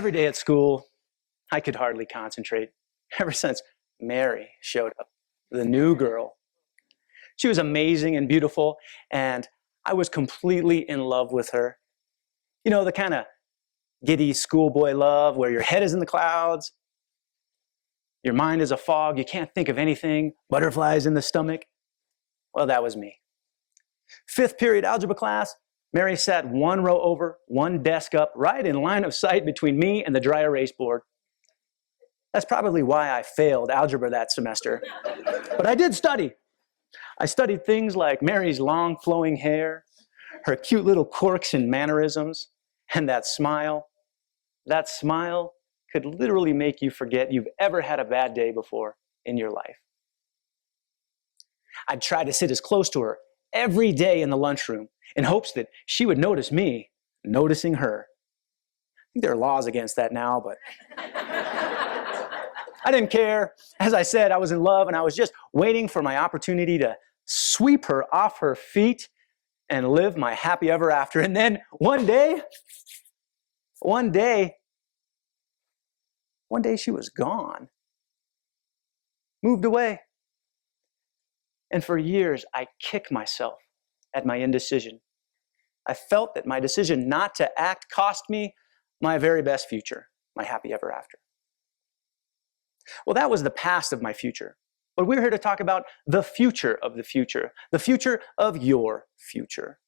Every day at school, I could hardly concentrate ever since Mary showed up, the new girl. She was amazing and beautiful, and I was completely in love with her. You know, the kind of giddy schoolboy love where your head is in the clouds, your mind is a fog, you can't think of anything, butterflies in the stomach. Well, that was me. Fifth period algebra class, Mary sat one row over, one desk up, right in line of sight between me and the dry erase board. That's probably why I failed algebra that semester. But I did study. I studied things like Mary's long flowing hair, her cute little quirks and mannerisms, and that smile. That smile could literally make you forget you've ever had a bad day before in your life. I'd try to sit as close to her every day in the lunchroom in hopes that she would notice me noticing her. I think there are laws against that now, but I didn't care. As I said, I was in love, and I was just waiting for my opportunity to sweep her off her feet and live my happy ever after. And then one day she was gone, moved away. And for years, I kicked myself at my indecision. I felt that my decision not to act cost me my very best future, my happy ever after. Well, that was the past of my future. But we're here to talk about the future of the future of your future.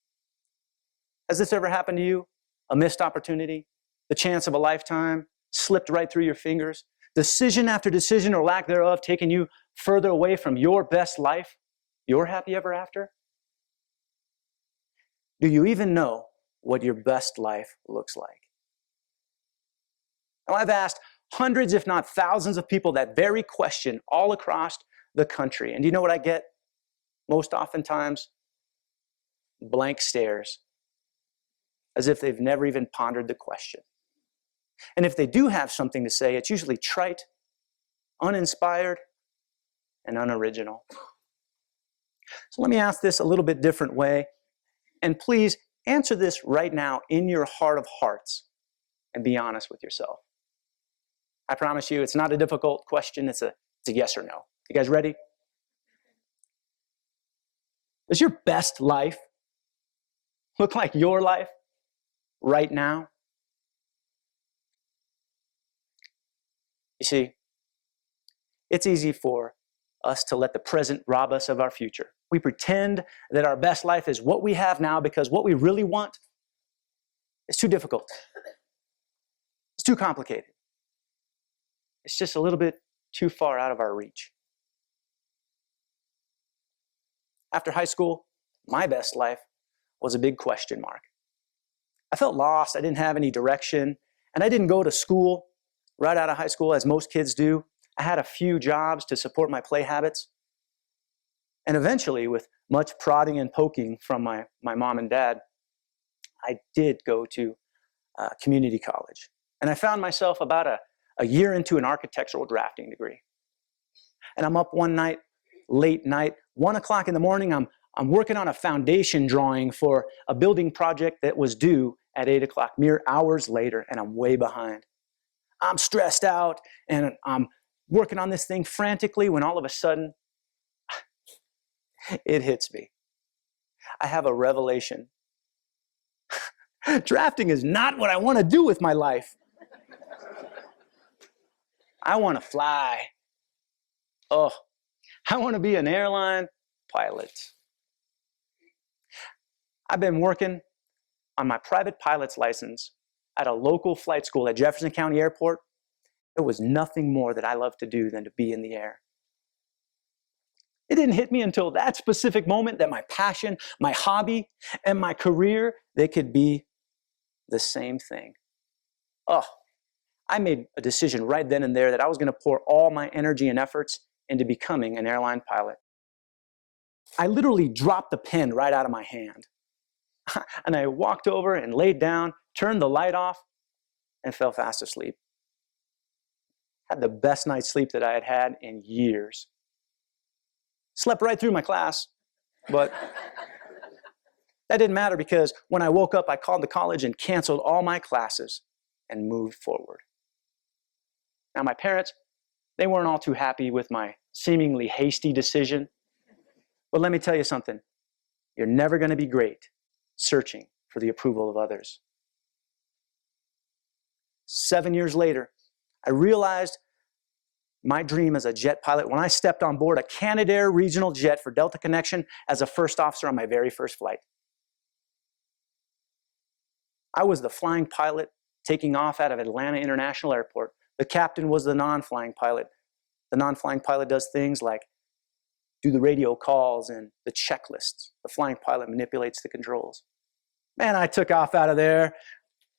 Has this ever happened to you? A missed opportunity? The chance of a lifetime slipped right through your fingers? Decision after decision or lack thereof taking you further away from your best life, your happy ever after? Do you even know what your best life looks like? Now, I've asked hundreds, if not thousands of people that very question all across the country. And do you know what I get? Most oftentimes, blank stares, as if they've never even pondered the question. And if they do have something to say, it's usually trite, uninspired, and unoriginal. So let me ask this a little bit different way, and please answer this right now in your heart of hearts and be honest with yourself. I promise you, it's not a difficult question, it's a yes or no. You guys ready? Does your best life look like your life right now? You see, it's easy for us to let the present rob us of our future. We pretend that our best life is what we have now because what we really want is too difficult. It's too complicated. It's just a little bit too far out of our reach. After high school, my best life was a big question mark. I felt lost, I didn't have any direction, and I didn't go to school right out of high school as most kids do. I had a few jobs to support my play habits. And eventually, with much prodding and poking from my mom and dad, I did go to community college. And I found myself about a year into an architectural drafting degree. And I'm up one night, late night, 1 o'clock in the morning, I'm working on a foundation drawing for a building project that was due at 8 o'clock, mere hours later, and I'm way behind. I'm stressed out, and I'm working on this thing frantically when all of a sudden, it hits me. I have a revelation. Drafting is not what I want to do with my life. I want to fly. Oh, I want to be an airline pilot. I've been working on my private pilot's license at a local flight school at Jefferson County Airport. There was nothing more that I love to do than to be in the air. It didn't hit me until that specific moment that my passion, my hobby, and my career, they could be the same thing. Oh, I made a decision right then and there that I was going to pour all my energy and efforts into becoming an airline pilot. I literally dropped the pen right out of my hand. And I walked over and laid down, turned the light off, and fell fast asleep. Had the best night's sleep that I had had in years. Slept right through my class, but that didn't matter because when I woke up, I called the college and canceled all my classes. and moved forward. Now, my parents, they weren't all too happy with my seemingly hasty decision. But let me tell you something. You're never going to be great searching for the approval of others. 7 years later, I realized my dream as a jet pilot when I stepped on board a Canadair regional jet for Delta Connection as a first officer on my very first flight. I was the flying pilot taking off out of Atlanta International Airport. The captain was the non-flying pilot. The non-flying pilot does things like do the radio calls and the checklists. The flying pilot manipulates the controls. Man, I took off out of there,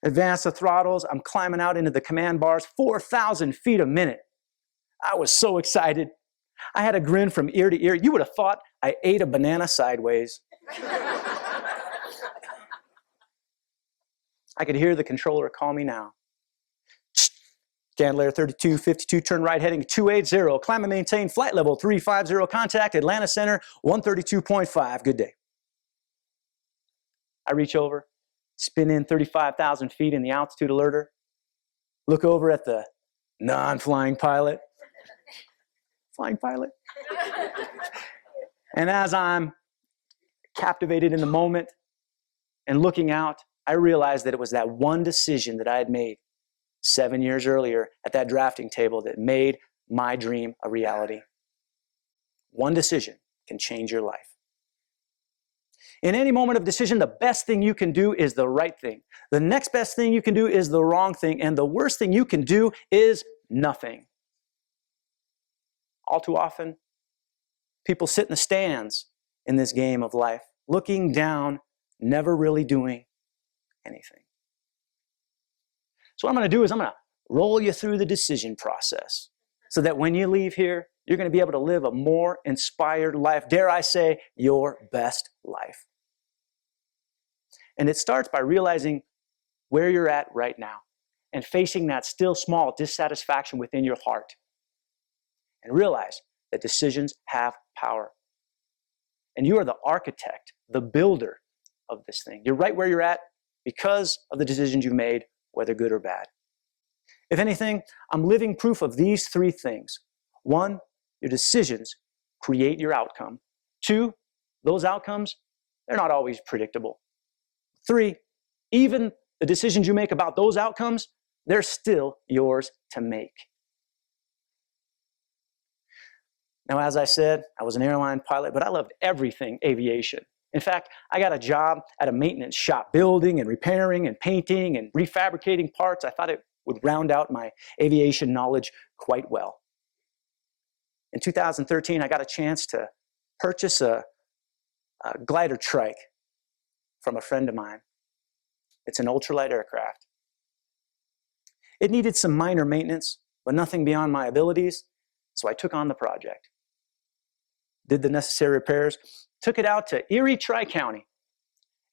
advanced the throttles. I'm climbing out into the command bars, 4,000 feet a minute. I was so excited. I had a grin from ear to ear. You would have thought I ate a banana sideways. I could hear the controller call me now. Scan layer 3252, turn right heading 280, climb and maintain flight level 350, contact Atlanta Center 132.5, good day. I reach over, spin in 35,000 feet in the altitude alerter, look over at the non-flying pilot, flying pilot. And as I'm captivated in the moment and looking out, I realized that it was that one decision that I had made 7 years earlier at that drafting table that made my dream a reality. One decision can change your life. In any moment of decision, the best thing you can do is the right thing. The next best thing you can do is the wrong thing. And the worst thing you can do is nothing. All too often, people sit in the stands in this game of life, looking down, never really doing anything. So what I'm going to do is I'm going to roll you through the decision process so that when you leave here, you're going to be able to live a more inspired life. Dare I say, your best life. And it starts by realizing where you're at right now and facing that still small dissatisfaction within your heart. And realize that decisions have power. And you are the architect, the builder of this thing. You're right where you're at because of the decisions you've made, whether good or bad. If anything, I'm living proof of these three things. 1, your decisions create your outcome. 2, those outcomes, they're not always predictable. 3, even the decisions you make about those outcomes, they're still yours to make. Now, as I said, I was an airline pilot, but I loved everything aviation. In fact, I got a job at a maintenance shop, building and repairing and painting and refabricating parts. I thought it would round out my aviation knowledge quite well. In 2013, I got a chance to purchase a glider trike from a friend of mine. It's an ultralight aircraft. It needed some minor maintenance, but nothing beyond my abilities, so I took on the project. Did the necessary repairs, took it out to Erie Tri-County,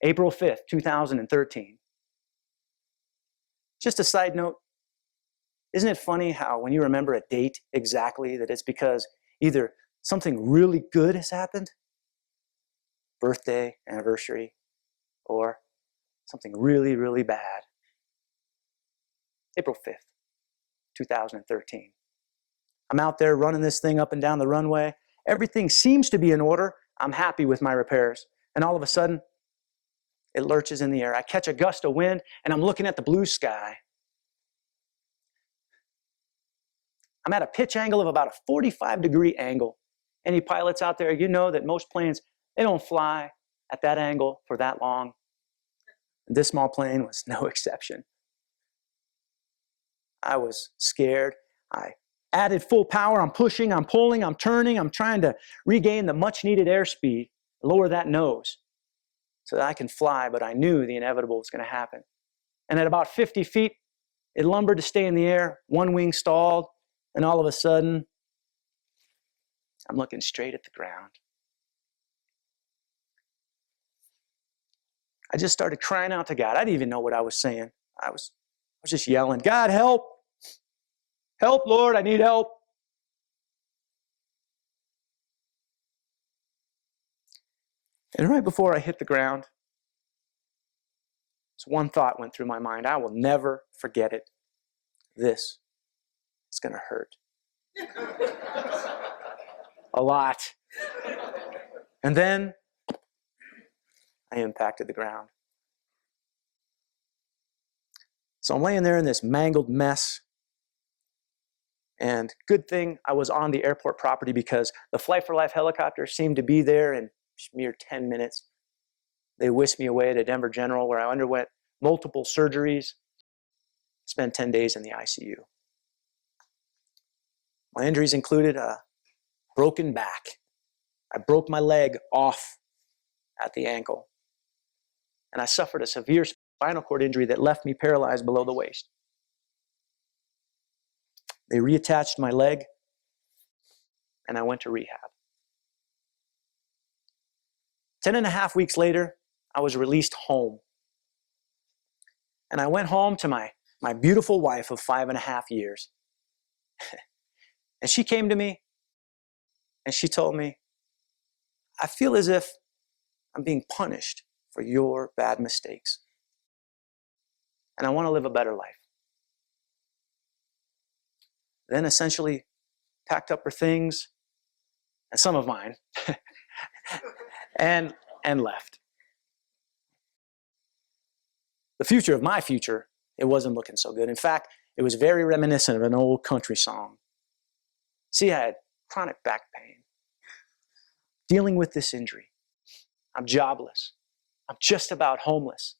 April 5th, 2013. Just a side note, isn't it funny how when you remember a date exactly that it's because either something really good has happened, birthday, anniversary, or something really, really bad. April 5th, 2013. I'm out there running this thing up and down the runway. Everything seems to be in order. I'm happy with my repairs. And all of a sudden, it lurches in the air. I catch a gust of wind, and I'm looking at the blue sky. I'm at a pitch angle of about a 45-degree angle. Any pilots out there, you know that most planes, they don't fly at that angle for that long. This small plane was no exception. I was scared. I added full power. I'm pushing, I'm pulling, I'm turning. I'm trying to regain the much-needed airspeed, lower that nose so that I can fly, but I knew the inevitable was going to happen. And at about 50 feet, it lumbered to stay in the air. One wing stalled, and all of a sudden, I'm looking straight at the ground. I just started crying out to God. I didn't even know what I was saying. I was just yelling, God, help! Help, Lord, I need help. And right before I hit the ground, So one thought went through my mind: I will never forget it. This is going to hurt. A lot. And then I impacted the ground. So I'm laying there in this mangled mess. And good thing I was on the airport property, because the Flight for Life helicopter seemed to be there in a mere 10 minutes. They whisked me away to Denver General, where I underwent multiple surgeries, spent 10 days in the ICU. My injuries included a broken back. I broke my leg off at the ankle. And I suffered a severe spinal cord injury that left me paralyzed below the waist. They reattached my leg, and I went to rehab. 10.5 weeks later, I was released home. And I went home to my beautiful wife of 5.5 years. And she came to me, and she told me, I feel as if I'm being punished for your bad mistakes. And I want to live a better life. Then essentially packed up her things, and some of mine, and left. The future of my future, it wasn't looking so good. In fact, it was very reminiscent of an old country song. See, I had chronic back pain, dealing with this injury. I'm jobless. I'm just about homeless.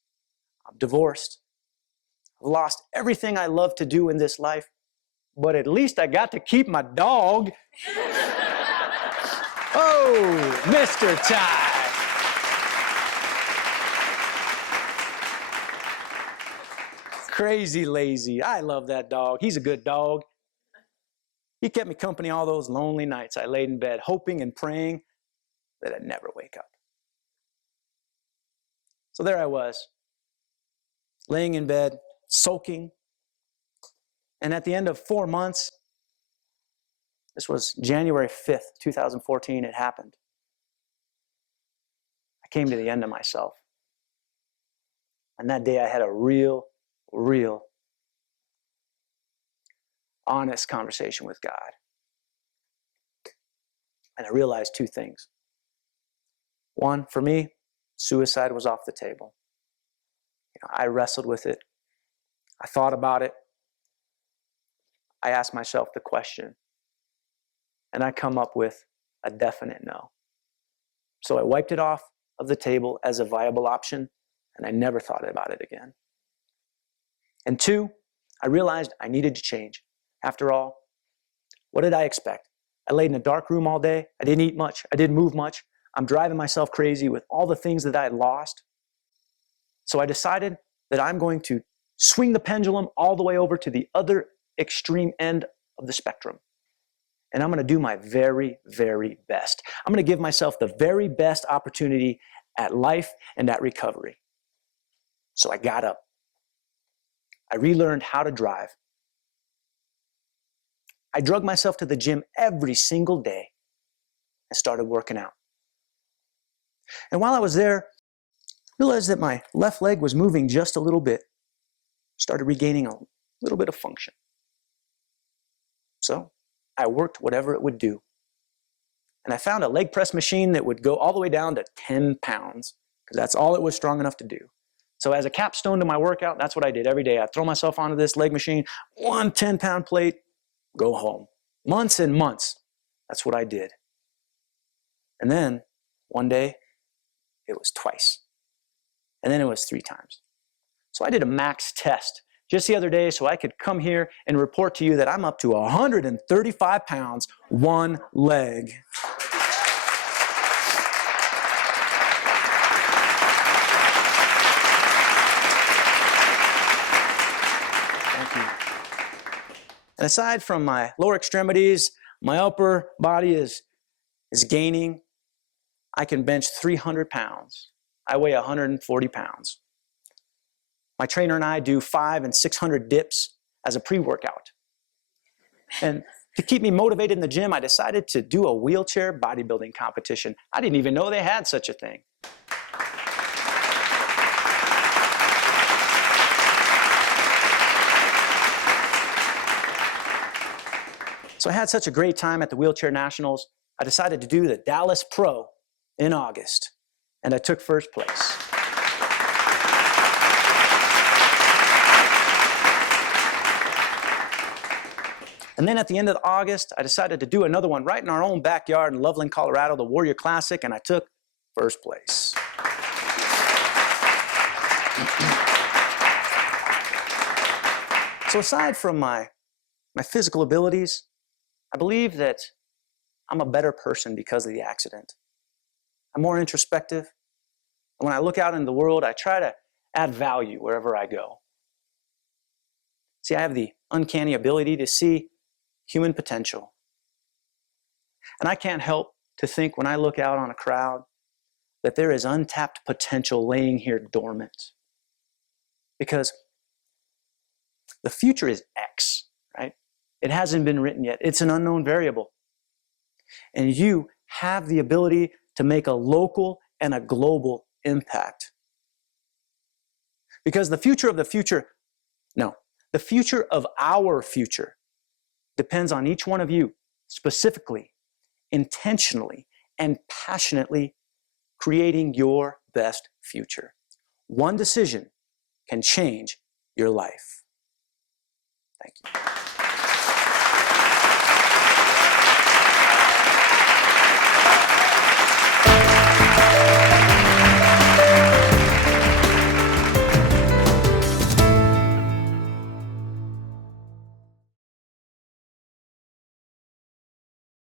I'm divorced. I've lost everything I love to do in this life, but at least I got to keep my dog. Oh, Mr. Ty. Crazy lazy. I love that dog. He's a good dog. He kept me company all those lonely nights I laid in bed, hoping and praying that I'd never wake up. So there I was, laying in bed, soaking. And at the end of 4 months, this was January 5th, 2014, it happened. I came to the end of myself. And that day I had a real, honest conversation with God. And I realized 2 things. One, for me, suicide was off the table. I wrestled with it. I thought about it. I asked myself the question. And I come up with a definite no. So I wiped it off of the table as a viable option, and I never thought about it again. And 2, I realized I needed to change. After all, what did I expect? I laid in a dark room all day. I didn't eat much. I didn't move much. I'm driving myself crazy with all the things that I had lost. So I decided that I'm going to swing the pendulum all the way over to the other extreme end of the spectrum. And I'm going to do my very, very best. I'm going to give myself the very best opportunity at life and at recovery. So I got up. I relearned how to drive. I drug myself to the gym every single day and started working out. And while I was there, I realized that my left leg was moving just a little bit. Started regaining a little bit of function. So I worked whatever it would do. And I found a leg press machine that would go all the way down to 10 pounds, because that's all it was strong enough to do. So as a capstone to my workout, that's what I did every day. I'd throw myself onto this leg machine, 1 10-pound plate, go home. Months and months, that's what I did. And then one day, it was twice. And then it was 3 times. So I did a max test just the other day so I could come here and report to you that I'm up to 135 pounds, 1 leg. Thank you. And aside from my lower extremities, my upper body is gaining. I can bench 300 pounds. I weigh 140 pounds. My trainer and I do 500 and 600 dips as a pre-workout. And to keep me motivated in the gym, I decided to do a wheelchair bodybuilding competition. I didn't even know they had such a thing. So I had such a great time at the Wheelchair Nationals, I decided to do the Dallas Pro in August, and I took first place. And then at the end of August, I decided to do another one right in our own backyard in Loveland, Colorado, the Warrior Classic, and I took first place. So aside from my physical abilities, I believe that I'm a better person because of the accident. I'm more introspective. And when I look out into the world, I try to add value wherever I go. See, I have the uncanny ability to see human potential. And I can't help to think when I look out on a crowd that there is untapped potential laying here dormant. Because the future is X, right? It hasn't been written yet. It's an unknown variable. And you have the ability to make a local and a global impact. Because the future of our future depends on each one of you specifically, intentionally, and passionately creating your best future. One decision can change your life. Thank you.